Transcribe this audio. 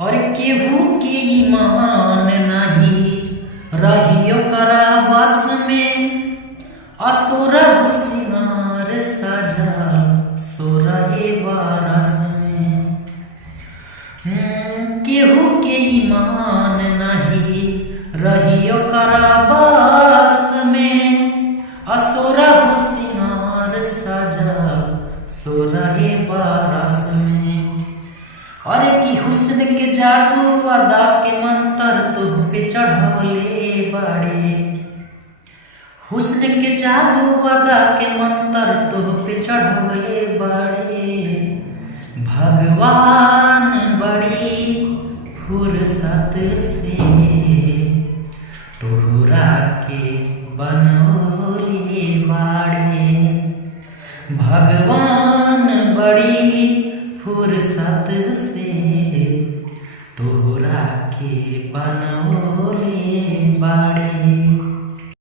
और केहू के ईमान नाही रही ओकरा बस में। असुरहु सिंगार सजल सोरहे बरस में। केहू के ईमान नहीं रही ओकरा बस में। असुरहु सिंगार सजल सोरहे बरस में। और की हुस्न के जादू अदा के मंतर तुह पे चढ़वले बाड़े। हुस्न के जादू अदा के मंतर तुह पे चढ़वले बाड़े। भगवान बड़ी फुर्सत से तोहरा के बनौले बाड़े। भगवान बड़ी फुर्सत से तोहरा के बनौले